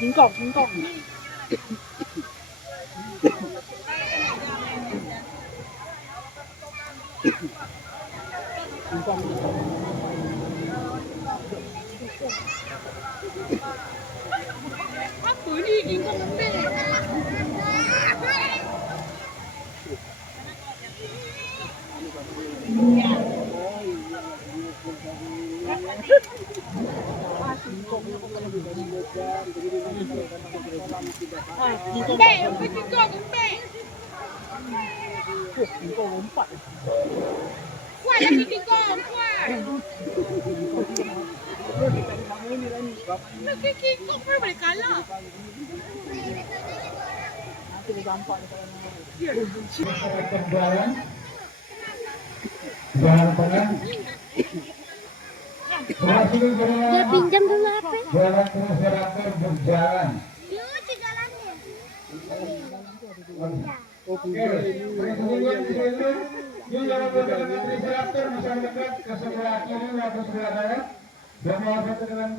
Singkong, singkong. Singkong. Apa ni singkong lembek? Lembek, apa singkong lembek? Singkong lompat. Kuat lagi singkong, kuat. Lagi singkong pun boleh kalah. Nanti dia gampang Jalan, jalan tengah. Dia pinjam dulu apa? Jalan terus beratur berjalan. Oke, berikutnya yuk jalan beratur masyarakat ke sebelah kiri atau sebelah kanan. Dan mau satu dengan